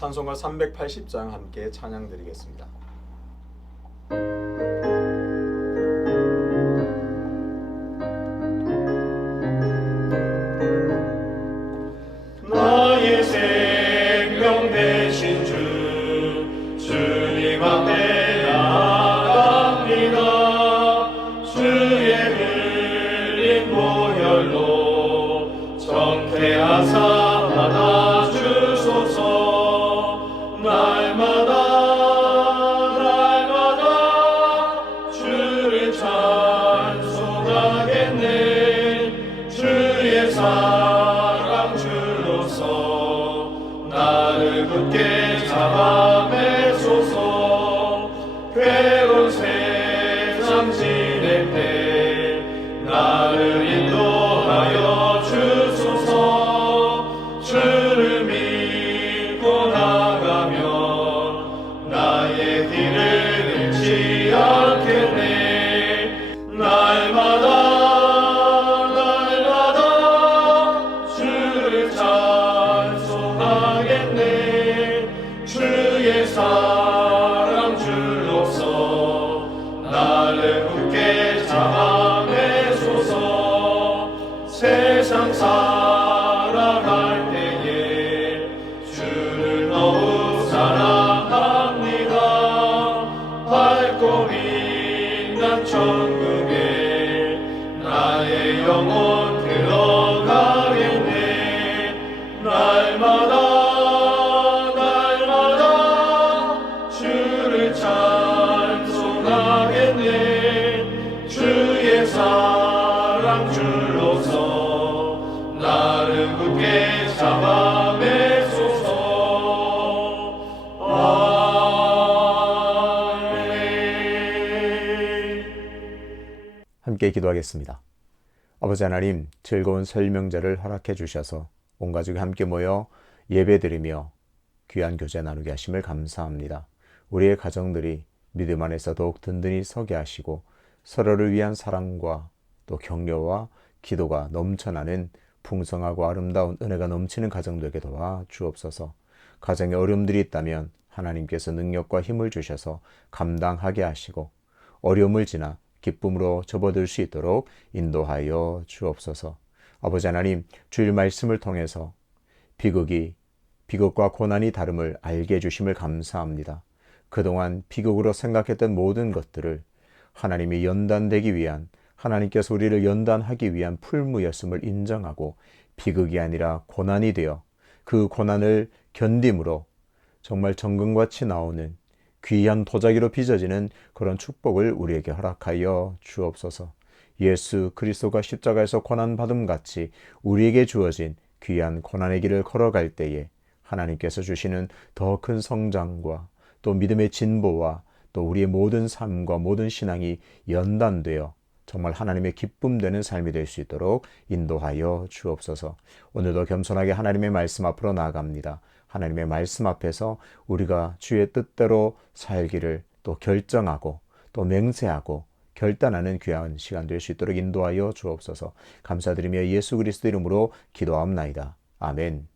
찬송가 380장 함께 찬양드리겠습니다. 나의 생명 되신 주, 주님 앞에 나아갑니다. 주의 흘린 보혈로 정케하사 받아주소서. 날마다 주를 찬송하겠네. 주의 사랑 줄로서 나를 굳게 잡아매소서. 괴로운 세상 지낼 때 나를 인도하여 주소서. 주를 믿고 나가면 나의 길을 잃지 않겠네. 날마다 주를 찬송하겠네. 주의 사랑 줄로서 나를 굳게 잡아매소서. 세상 살아갈 때에 주를 더욱 사랑합니다. 밝고 빛난 천국에 나의 영혼 들어가겠네. 날마다 주를 찬송하겠네. 주의 사랑 줄로서 나를 굳게 잡아매소서. 아멘. 함께 기도하겠습니다. 아버지 하나님, 즐거운 설명제를 허락해 주셔서 온 가족이 함께 모여 예배드리며 귀한 교제 나누게 하심을 감사합니다. 우리의 가정들이 믿음 안에서 더욱 든든히 서게 하시고 서로를 위한 사랑과 또 격려와 기도가 넘쳐나는 풍성하고 아름다운 은혜가 넘치는 가정 되게 도와 주옵소서. 가정에 어려움들이 있다면 하나님께서 능력과 힘을 주셔서 감당하게 하시고 어려움을 지나 기쁨으로 접어들 수 있도록 인도하여 주옵소서. 아버지 하나님, 주일 말씀을 통해서 비극과 고난이 다름을 알게 해주심을 감사합니다. 그동안 비극으로 생각했던 모든 것들을 하나님이 연단되기 위한, 하나님께서 우리를 연단하기 위한 풀무였음을 인정하고 비극이 아니라 고난이 되어 그 고난을 견딤으로 정말 정금같이 나오는 귀한 도자기로 빚어지는 그런 축복을 우리에게 허락하여 주옵소서. 예수 그리스도가 십자가에서 고난받음 같이 우리에게 주어진 귀한 고난의 길을 걸어갈 때에 하나님께서 주시는 더 큰 성장과 또 믿음의 진보와 또 우리의 모든 삶과 모든 신앙이 연단되어 정말 하나님의 기쁨 되는 삶이 될 수 있도록 인도하여 주옵소서. 오늘도 겸손하게 하나님의 말씀 앞으로 나아갑니다. 하나님의 말씀 앞에서 우리가 주의 뜻대로 살기를 또 결정하고 또 맹세하고 결단하는 귀한 시간 될 수 있도록 인도하여 주옵소서. 감사드리며 예수 그리스도 이름으로 기도하옵나이다. 아멘.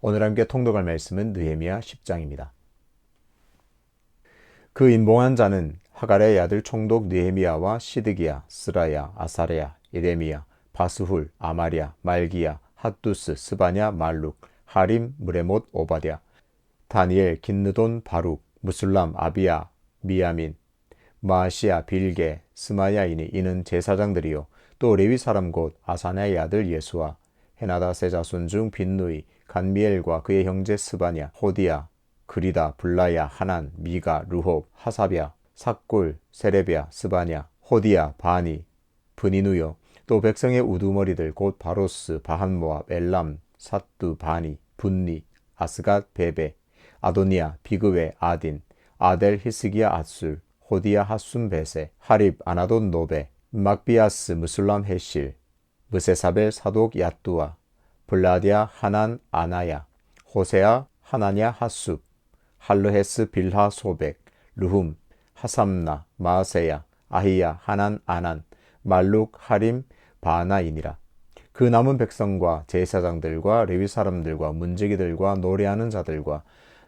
오늘 함께 통독할 말씀은 느헤미야 10장입니다. 그 임봉한 자는 하갈의 아들 총독 느헤미야와 시드기야, 스라야, 아사랴, 예레미야, 바스훌, 아마랴, 말기야, 핫두스, 스바냐, 말룩, 하림, 무레못, 오바댜, 다니엘, 긴느돈, 바룩, 무술람, 아비야, 미야민, 마아시야, 빌게, 스마야이니 이는 제사장들이요 또 레위 사람 곧 아사냐의 아들 예수와 헤나다세 자손 중 빈누이, 간미엘과 그의 형제 스바냐, 호디야, 그리다, 블라야, 하난, 미가, 르홉, 하사랴, 삭골, 세레비야, 스바냐, 호디야, 바니, 브니누요 또 백성의 우두머리들 곧 바로스, 바한모압, 엘람, 사뚜, 바니, 분니, 아스갓, 베베, 아도니아, 비그웨, 아딘, 아델, 히스기야, 아술, 호디야, 하순, 베세, 하립, 아나돈, 노베, 막비아스, 무술람, 헤실, 무세사벨, 사독, 야뚜아, 블라디아, 하난, 아나야, 호세아, 하나냐, 하숲, 할르헤스, 빌하, 소백, 르훔, 하삼나, 마아세야, 아히야, 하난, 아난, 말룩, 하림, 바나이니라. 그 남은 백성과 제사장들과 레위 사람들과 문지기들과 노래하는 자들과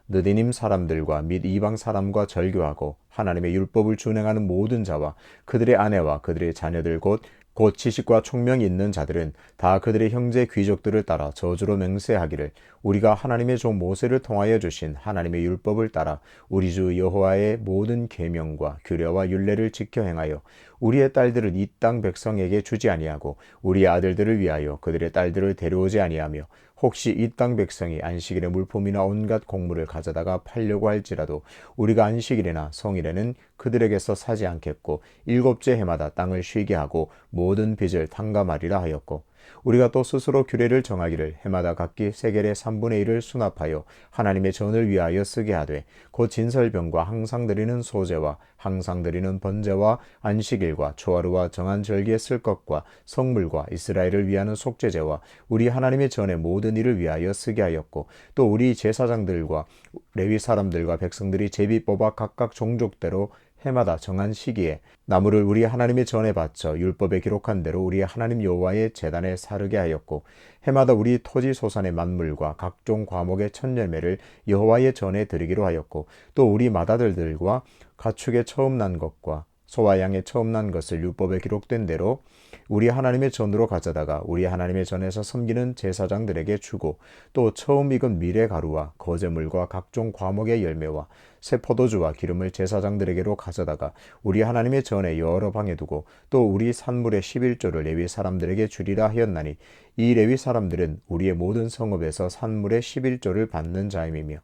느디님 사람들과 및 이방 사람과 절교하고 하나님의 율법을 준행하는 모든 자와 그들의 아내와 그들의 자녀들 곧 지식과 총명이 있는 자들은 다 그들의 형제 귀족들을 따라 저주로 맹세하기를 우리가 하나님의 종 모세를 통하여 주신 하나님의 율법을 따라 우리 주 여호와의 모든 계명과 규례와 율례를 지켜 행하여 우리의 딸들을 이 땅 백성에게 주지 아니하고 우리의 아들들을 위하여 그들의 딸들을 데려오지 아니하며 혹시 이 땅 백성이 안식일에 물품이나 온갖 곡물을 가져다가 팔려고 할지라도 우리가 안식일이나 성일에는 그들에게서 사지 않겠고 일곱째 해마다 땅을 쉬게 하고 모든 빚을 탕감하리라 하였고 우리가 또 스스로 규례를 정하기를 해마다 각기 세겔의 3분의 1을 수납하여 하나님의 전을 위하여 쓰게 하되 곧 진설병과 항상 드리는 소제와 항상 드리는 번제와 안식일과 초하루와 정한 절기에 쓸 것과 성물과 이스라엘을 위하는 속죄제와 우리 하나님의 전의 모든 일을 위하여 쓰게 하였고 또 우리 제사장들과 레위 사람들과 백성들이 제비 뽑아 각각 종족대로 해마다 정한 시기에 나무를 우리 하나님의 전에 바쳐 율법에 기록한 대로 우리 하나님 여호와의 제단에 사르게 하였고 해마다 우리 토지 소산의 만물과 각종 과목의 첫 열매를 여호와의 전에 드리기로 하였고 또 우리 맏아들들과 가축의 처음 난 것과 소와 양의 처음 난 것을 율법에 기록된 대로 우리 하나님의 전으로 가져다가 우리 하나님의 전에서 섬기는 제사장들에게 주고 또 처음 익은 밀의 가루와 거제물과 각종 과목의 열매와 새 포도주와 기름을 제사장들에게로 가져다가 우리 하나님의 전에 여러 방에 두고 또 우리 산물의 11조를 레위 사람들에게 주리라 하였나니 이 레위 사람들은 우리의 모든 성읍에서 산물의 11조를 받는 자임이며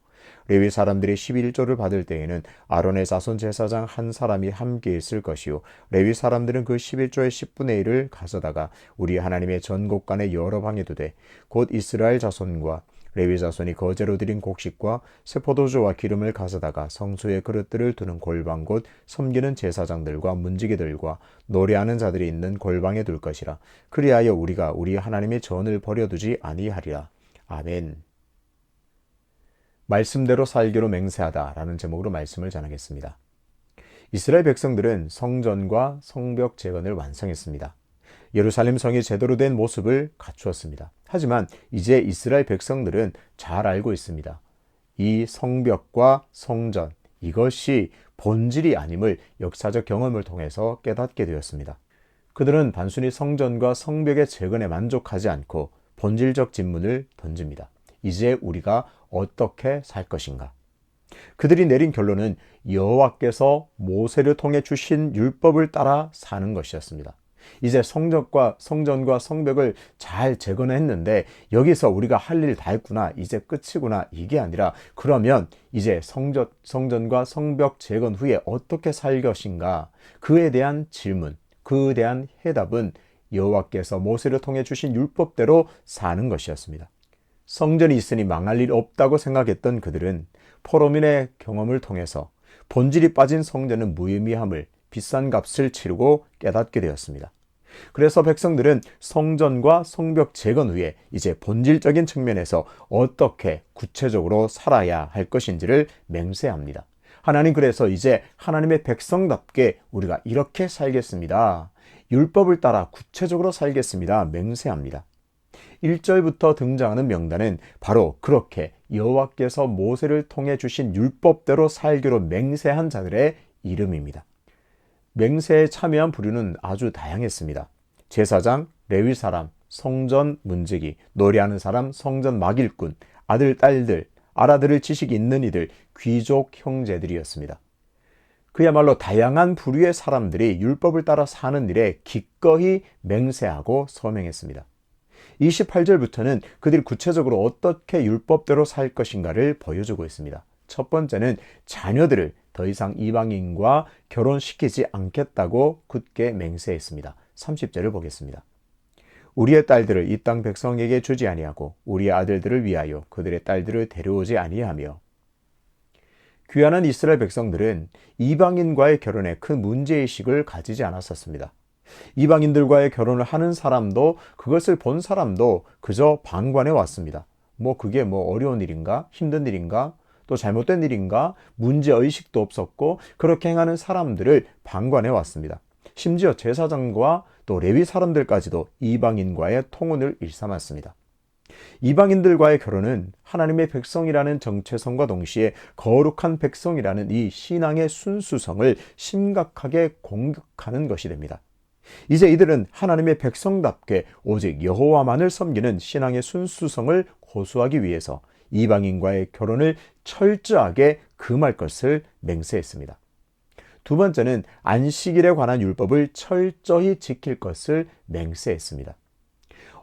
레위 사람들이 11조를 받을 때에는 아론의 자손 제사장 한 사람이 함께 있을 것이요 레위 사람들은 그 11조의 10분의 1을 가져다가 우리 하나님의 전곡간에 여러 방에 두되 곧 이스라엘 자손과 레위 자손이 거제로 드린 곡식과 새 포도주와 기름을 가져다가 성소의 그릇들을 두는 골방 곧 섬기는 제사장들과 문지기들과 노래하는 자들이 있는 골방에 둘 것이라. 그리하여 우리가 우리 하나님의 전을 버려두지 아니하리라. 아멘. 말씀대로 살기로 맹세하다라는 제목으로 말씀을 전하겠습니다. 이스라엘 백성들은 성전과 성벽 재건을 완성했습니다. 예루살렘 성이 제대로 된 모습을 갖추었습니다. 하지만 이제 이스라엘 백성들은 잘 알고 있습니다. 이 성벽과 성전, 이것이 본질이 아님을 역사적 경험을 통해서 깨닫게 되었습니다. 그들은 단순히 성전과 성벽의 재건에 만족하지 않고 본질적 질문을 던집니다. 이제 우리가 어떻게 살 것인가? 그들이 내린 결론은 여호와께서 모세를 통해 주신 율법을 따라 사는 것이었습니다. 이제 성전과 성벽을 잘 재건했는데 여기서 우리가 할 일 다 했구나, 이제 끝이구나, 이게 아니라 그러면 이제 성전과 성벽 재건 후에 어떻게 살 것인가? 그에 대한 질문, 그에 대한 해답은 여호와께서 모세를 통해 주신 율법대로 사는 것이었습니다. 성전이 있으니 망할 일 없다고 생각했던 그들은 포로민의 경험을 통해서 본질이 빠진 성전은 무의미함을, 비싼 값을 치르고 깨닫게 되었습니다. 그래서 백성들은 성전과 성벽 재건 후에 이제 본질적인 측면에서 어떻게 구체적으로 살아야 할 것인지를 맹세합니다. 하나님 그래서 이제 하나님의 백성답게 우리가 이렇게 살겠습니다. 율법을 따라 구체적으로 살겠습니다. 맹세합니다. 1절부터 등장하는 명단은 바로 그렇게 여호와께서 모세를 통해 주신 율법대로 살기로 맹세한 자들의 이름입니다. 맹세에 참여한 부류는 아주 다양했습니다. 제사장, 레위 사람, 성전 문지기, 노래하는 사람, 성전 막일꾼, 아들, 딸들, 알아들을 지식이 있는 이들, 귀족 형제들이었습니다. 그야말로 다양한 부류의 사람들이 율법을 따라 사는 일에 기꺼이 맹세하고 서명했습니다. 28절부터는 그들이 구체적으로 어떻게 율법대로 살 것인가를 보여주고 있습니다. 첫 번째는 자녀들을 더 이상 이방인과 결혼시키지 않겠다고 굳게 맹세했습니다. 30절을 보겠습니다. 우리의 딸들을 이 땅 백성에게 주지 아니하고 우리의 아들들을 위하여 그들의 딸들을 데려오지 아니하며. 귀환한 이스라엘 백성들은 이방인과의 결혼에 큰 문제의식을 가지지 않았었습니다. 이방인들과의 결혼을 하는 사람도 그것을 본 사람도 그저 방관해 왔습니다. 그게 어려운 일인가? 힘든 일인가? 또 잘못된 일인가? 문제의식도 없었고 그렇게 행하는 사람들을 방관해 왔습니다. 심지어 제사장과 또 레위 사람들까지도 이방인과의 통혼을 일삼았습니다. 이방인들과의 결혼은 하나님의 백성이라는 정체성과 동시에 거룩한 백성이라는 이 신앙의 순수성을 심각하게 공격하는 것이 됩니다. 이제 이들은 하나님의 백성답게 오직 여호와만을 섬기는 신앙의 순수성을 고수하기 위해서 이방인과의 결혼을 철저하게 금할 것을 맹세했습니다. 두 번째는 안식일에 관한 율법을 철저히 지킬 것을 맹세했습니다.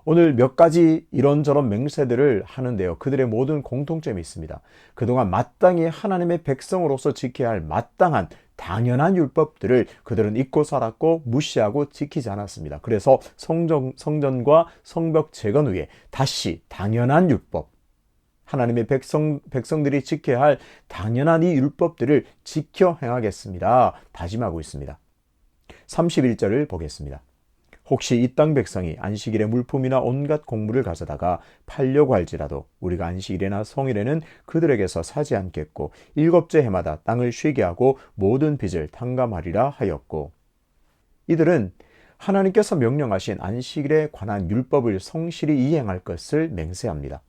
오늘 몇 가지 이런저런 맹세들을 하는데요. 그들의 모든 공통점이 있습니다. 그동안 마땅히 하나님의 백성으로서 지켜야 할 마땅한 당연한 율법들을 그들은 잊고 살았고 무시하고 지키지 않았습니다. 그래서 성전과 성벽 재건 후에 다시 당연한 율법, 하나님의 백성들이 지켜야 할 당연한 이 율법들을 지켜 행하겠습니다. 다짐하고 있습니다. 31절을 보겠습니다. 혹시 이 땅 백성이 안식일에 물품이나 온갖 곡물을 가져다가 팔려고 할지라도 우리가 안식일이나 성일에는 그들에게서 사지 않겠고 일곱째 해마다 땅을 쉬게 하고 모든 빚을 탕감하리라 하였고, 이들은 하나님께서 명령하신 안식일에 관한 율법을 성실히 이행할 것을 맹세합니다.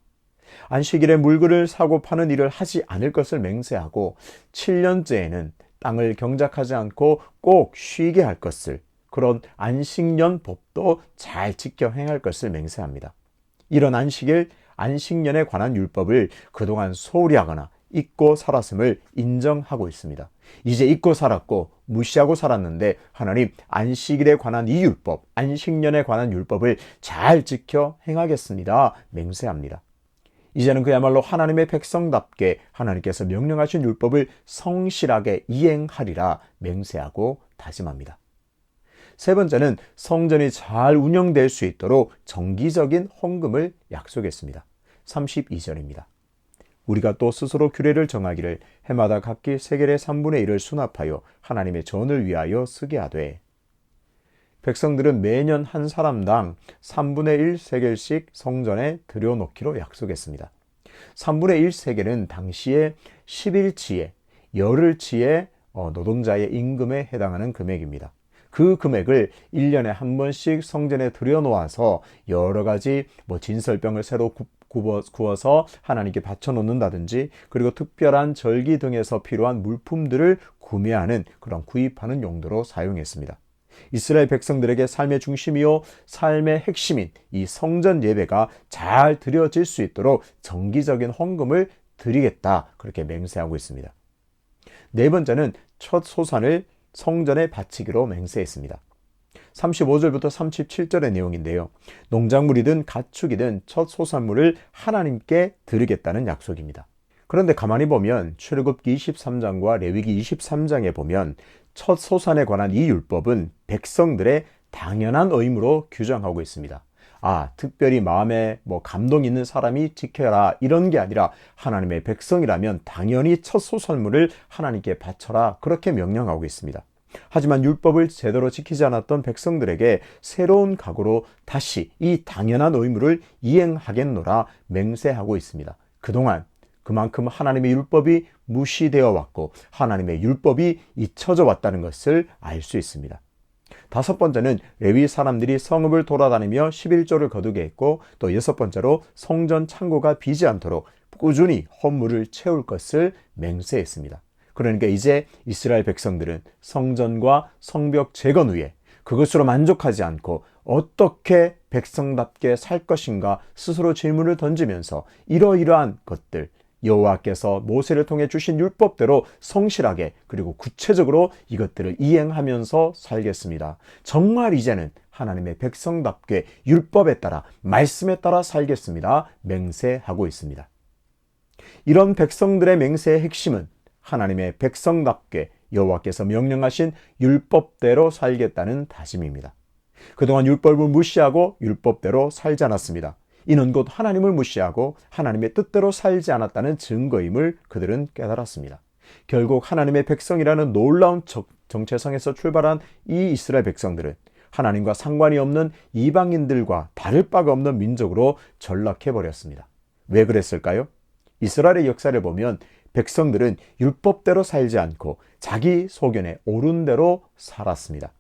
안식일에 물건을 사고 파는 일을 하지 않을 것을 맹세하고 7년째에는 땅을 경작하지 않고 꼭 쉬게 할 것을, 그런 안식년 법도 잘 지켜 행할 것을 맹세합니다. 이런 안식년에 관한 율법을 그동안 소홀히 하거나 잊고 살았음을 인정하고 있습니다. 이제 잊고 살았고 무시하고 살았는데 하나님 안식일에 관한 이 율법, 안식년에 관한 율법을 잘 지켜 행하겠습니다. 맹세합니다. 이제는 그야말로 하나님의 백성답게 하나님께서 명령하신 율법을 성실하게 이행하리라 맹세하고 다짐합니다. 세 번째는 성전이 잘 운영될 수 있도록 정기적인 헌금을 약속했습니다. 32절입니다. 우리가 또 스스로 규례를 정하기를 해마다 각기 세겔의 3분의 1을 수납하여 하나님의 전을 위하여 쓰게 하되, 백성들은 매년 한 사람당 3분의 1 세겔씩 성전에 들여놓기로 약속했습니다. 3분의 1 세겔은 당시에 11치의 열흘치의 노동자의 임금에 해당하는 금액입니다. 그 금액을 1년에 한 번씩 성전에 들여놓아서 여러 가지 진설병을 새로 구워서 하나님께 바쳐놓는다든지, 그리고 특별한 절기 등에서 필요한 물품들을 구매하는 그런 구입하는 용도로 사용했습니다. 이스라엘 백성들에게 삶의 중심이요 삶의 핵심인 이 성전 예배가 잘 드려질 수 있도록 정기적인 헌금을 드리겠다, 그렇게 맹세하고 있습니다. 네 번째는 첫 소산을 성전에 바치기로 맹세했습니다. 35절부터 37절의 내용인데요. 농작물이든 가축이든 첫 소산물을 하나님께 드리겠다는 약속입니다. 그런데 가만히 보면 출애굽기 23장과 레위기 23장에 보면 첫 소산에 관한 이 율법은 백성들의 당연한 의무로 규정하고 있습니다. 특별히 마음에 감동 있는 사람이 지켜라, 이런 게 아니라 하나님의 백성이라면 당연히 첫 소산물을 하나님께 바쳐라, 그렇게 명령하고 있습니다. 하지만 율법을 제대로 지키지 않았던 백성들에게 새로운 각오로 다시 이 당연한 의무를 이행하겠노라 맹세하고 있습니다. 그동안 그만큼 하나님의 율법이 무시되어 왔고 하나님의 율법이 잊혀져 왔다는 것을 알 수 있습니다. 다섯 번째는 레위 사람들이 성읍을 돌아다니며 11조를 거두게 했고, 또 여섯 번째로 성전 창고가 비지 않도록 꾸준히 헌물을 채울 것을 맹세했습니다. 그러니까 이제 이스라엘 백성들은 성전과 성벽 재건 후에 그것으로 만족하지 않고 어떻게 백성답게 살 것인가 스스로 질문을 던지면서 이러이러한 것들, 여호와께서 모세를 통해 주신 율법대로 성실하게 그리고 구체적으로 이것들을 이행하면서 살겠습니다. 정말 이제는 하나님의 백성답게 율법에 따라 말씀에 따라 살겠습니다. 맹세하고 있습니다. 이런 백성들의 맹세의 핵심은 하나님의 백성답게 여호와께서 명령하신 율법대로 살겠다는 다짐입니다. 그동안 율법을 무시하고 율법대로 살지 않았습니다. 이는 곧 하나님을 무시하고 하나님의 뜻대로 살지 않았다는 증거임을 그들은 깨달았습니다. 결국 하나님의 백성이라는 놀라운 정체성에서 출발한 이 이스라엘 백성들은 하나님과 상관이 없는 이방인들과 다를 바가 없는 민족으로 전락해버렸습니다. 왜 그랬을까요? 이스라엘의 역사를 보면 백성들은 율법대로 살지 않고 자기 소견에 옳은 대로 살았습니다.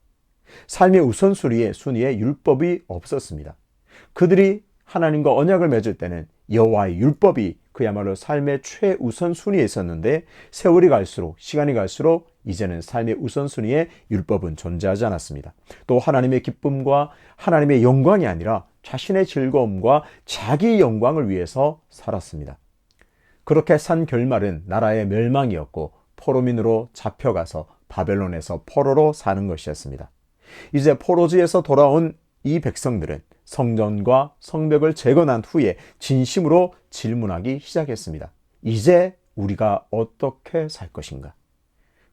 삶의 우선순위에 율법이 없었습니다. 그들이 하나님과 언약을 맺을 때는 여호와의 율법이 그야말로 삶의 최우선순위에 있었는데, 세월이 갈수록, 시간이 갈수록 이제는 삶의 우선순위에 율법은 존재하지 않았습니다. 또 하나님의 기쁨과 하나님의 영광이 아니라 자신의 즐거움과 자기 영광을 위해서 살았습니다. 그렇게 산 결말은 나라의 멸망이었고 포로민으로 잡혀가서 바벨론에서 포로로 사는 것이었습니다. 이제 포로지에서 돌아온 이 백성들은 성전과 성벽을 재건한 후에 진심으로 질문하기 시작했습니다. 이제 우리가 어떻게 살 것인가?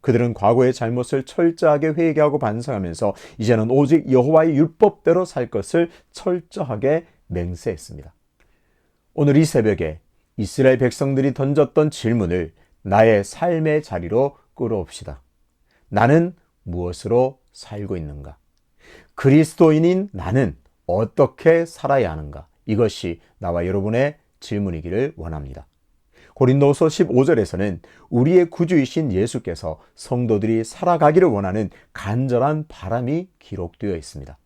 그들은 과거의 잘못을 철저하게 회개하고 반성하면서 이제는 오직 여호와의 율법대로 살 것을 철저하게 맹세했습니다. 오늘 이 새벽에 이스라엘 백성들이 던졌던 질문을 나의 삶의 자리로 끌어옵시다. 나는 무엇으로 살고 있는가? 그리스도인인 나는 어떻게 살아야 하는가? 이것이 나와 여러분의 질문이기를 원합니다. 고린도후서 15절에서는 우리의 구주이신 예수께서 성도들이 살아가기를 원하는 간절한 바람이 기록되어 있습니다.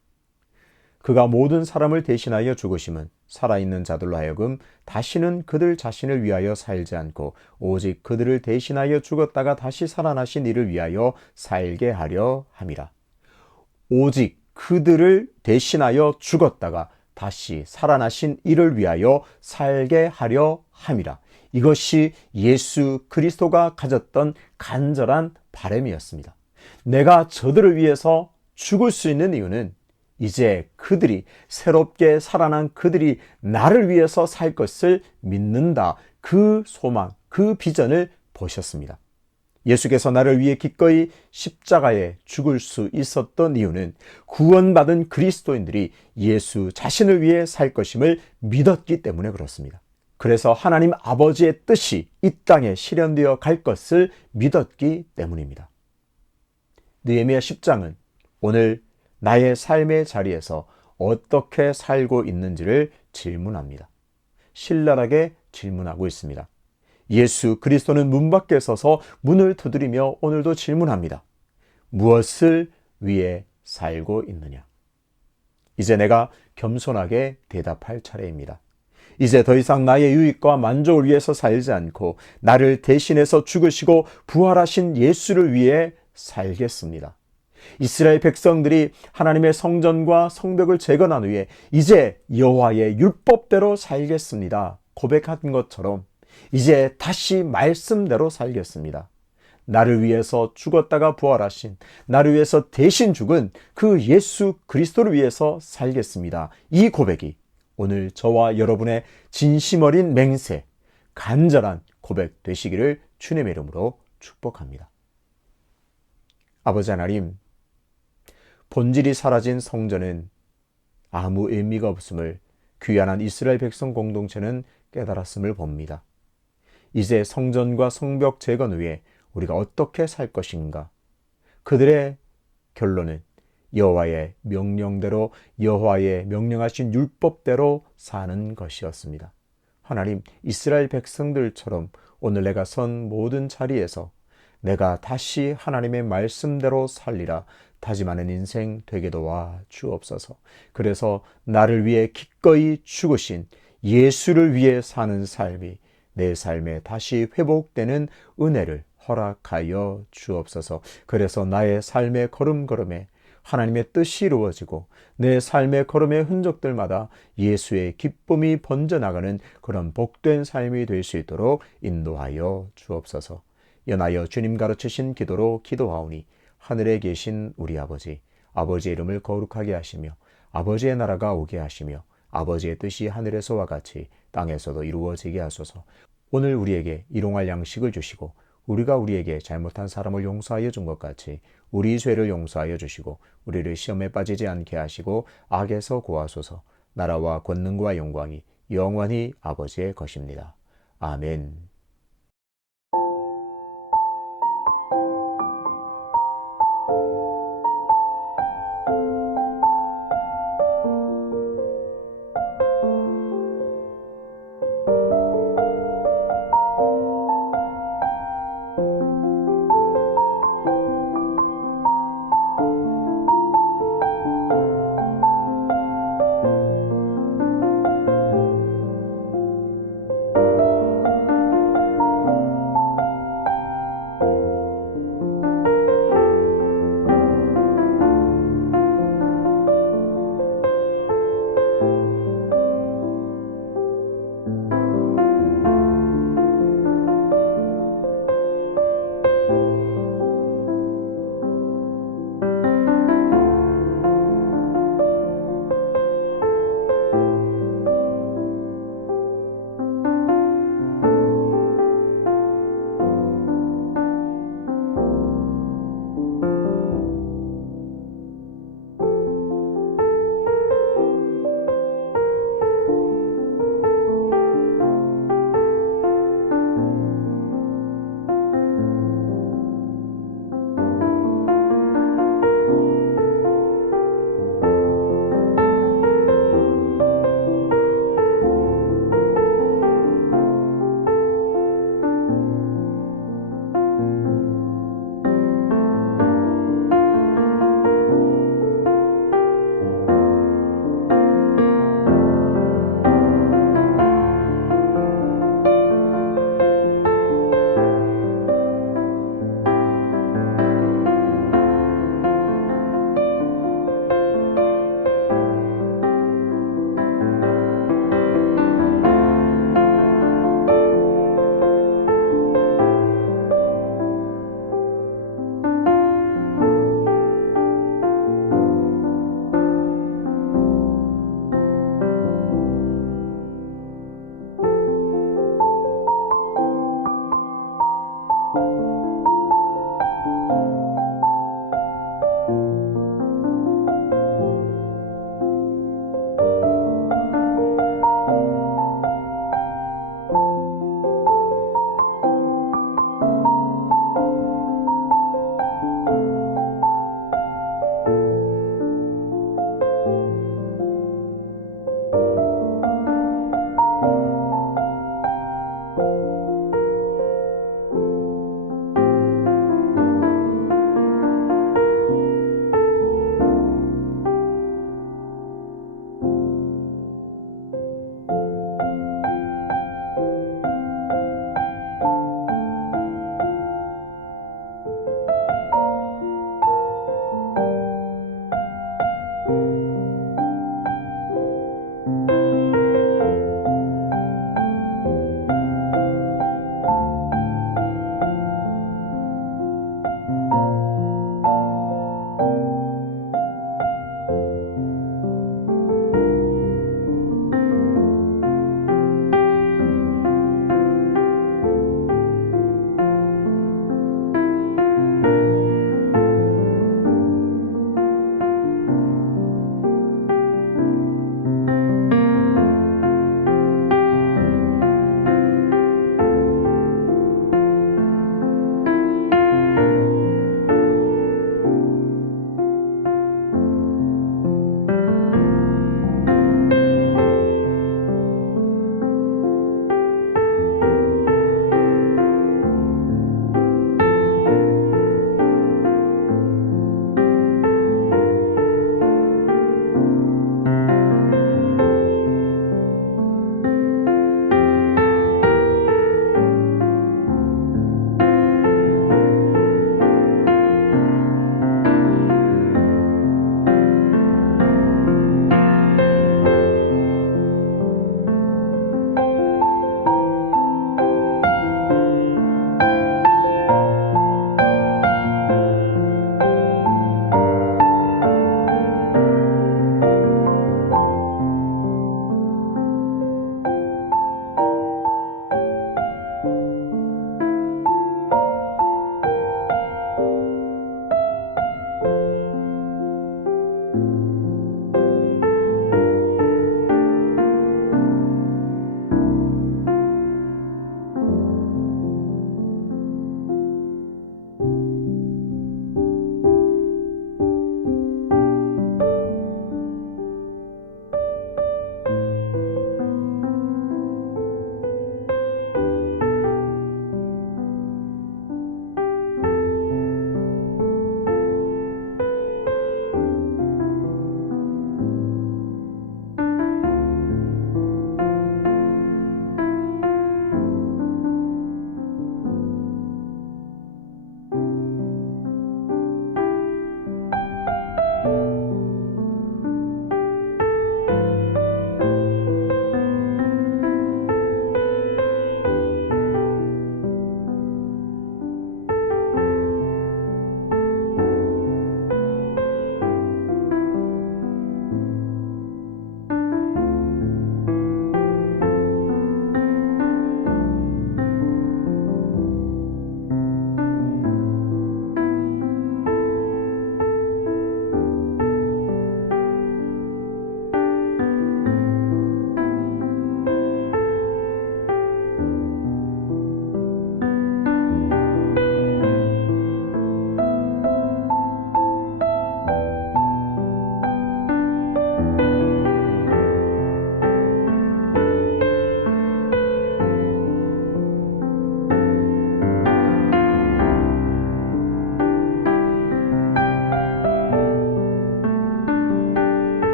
그가 모든 사람을 대신하여 죽으심은 살아있는 자들로 하여금 다시는 그들 자신을 위하여 살지 않고 오직 그들을 대신하여 죽었다가 다시 살아나신 이를 위하여 살게 하려 함이라. 오직 그들을 대신하여 죽었다가 다시 살아나신 이를 위하여 살게 하려 함이라. 이것이 예수 그리스도가 가졌던 간절한 바람이었습니다. 내가 저들을 위해서 죽을 수 있는 이유는 이제 그들이, 새롭게 살아난 그들이 나를 위해서 살 것을 믿는다. 그 소망, 그 비전을 보셨습니다. 예수께서 나를 위해 기꺼이 십자가에 죽을 수 있었던 이유는 구원받은 그리스도인들이 예수 자신을 위해 살 것임을 믿었기 때문에 그렇습니다. 그래서 하나님 아버지의 뜻이 이 땅에 실현되어 갈 것을 믿었기 때문입니다. 느헤미야 10장은 오늘 나의 삶의 자리에서 어떻게 살고 있는지를 질문합니다. 신랄하게 질문하고 있습니다. 예수 그리스도는 문 밖에 서서 문을 두드리며 오늘도 질문합니다. 무엇을 위해 살고 있느냐? 이제 내가 겸손하게 대답할 차례입니다. 이제 더 이상 나의 유익과 만족을 위해서 살지 않고 나를 대신해서 죽으시고 부활하신 예수를 위해 살겠습니다. 이스라엘 백성들이 하나님의 성전과 성벽을 재건한 후에 이제 여호와의 율법대로 살겠습니다 고백한 것처럼 이제 다시 말씀대로 살겠습니다. 나를 위해서 죽었다가 부활하신, 나를 위해서 대신 죽은 그 예수 그리스도를 위해서 살겠습니다. 이 고백이 오늘 저와 여러분의 진심 어린 맹세, 간절한 고백 되시기를 주님의 이름으로 축복합니다. 아버지 하나님, 본질이 사라진 성전은 아무 의미가 없음을 귀환한 이스라엘 백성 공동체는 깨달았음을 봅니다. 이제 성전과 성벽 재건 후에 우리가 어떻게 살 것인가? 그들의 결론은 여호와의 명령대로, 여호와의 명령하신 율법대로 사는 것이었습니다. 하나님, 이스라엘 백성들처럼 오늘 내가 선 모든 자리에서 내가 다시 하나님의 말씀대로 살리라 다짐하는 인생 되게 도와 주옵소서. 그래서 나를 위해 기꺼이 죽으신 예수를 위해 사는 삶이 내 삶에 다시 회복되는 은혜를 허락하여 주옵소서. 그래서 나의 삶의 걸음걸음에 하나님의 뜻이 이루어지고 내 삶의 걸음의 흔적들마다 예수의 기쁨이 번져나가는 그런 복된 삶이 될 수 있도록 인도하여 주옵소서. 연하여 주님 가르치신 기도로 기도하오니 하늘에 계신 우리 아버지, 아버지의 이름을 거룩하게 하시며 아버지의 나라가 오게 하시며 아버지의 뜻이 하늘에서와 같이 땅에서도 이루어지게 하소서. 오늘 우리에게 일용할 양식을 주시고 우리가 우리에게 잘못한 사람을 용서하여 준 것 같이 우리 죄를 용서하여 주시고 우리를 시험에 빠지지 않게 하시고 악에서 구하소서. 나라와 권능과 영광이 영원히 아버지의 것입니다. 아멘.